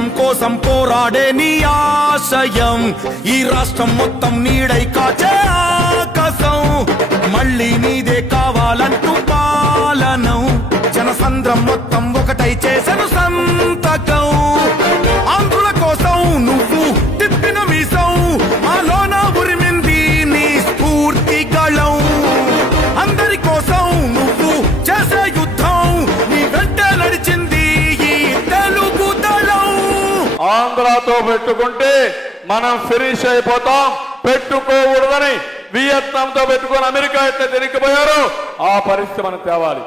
ధర్మం కోసం పోరాడే నీ ఆశయం ఈ రాష్ట్రం మొత్తం నీడై కాచే ఆకాశం మళ్ళీ నీదే కావాలంటూ పాలనం జనసంద్రం మొత్తం ఒకటై చేసెను సంతకం ఆంధ్రుల కోసం నువ్వు తిప్పిన మీసం మాలోన ఉరిమింది నీ స్ఫూర్తి గళం అందరి కోసం నువ్వు చేసే యుద్ధం నీ వెంటే నడిచింది ఈ తెలుగు దళం ఆంధ్రతో పెట్టుకుంటే మనం ఫినిష్ అయిపోతాం పెట్టుకోకూడదని వియత్నాంతో పెట్టుకొని అమెరికా ఎట్లా తిరిగిపోయారో ఆ పరిస్థితి మనం తేవాలి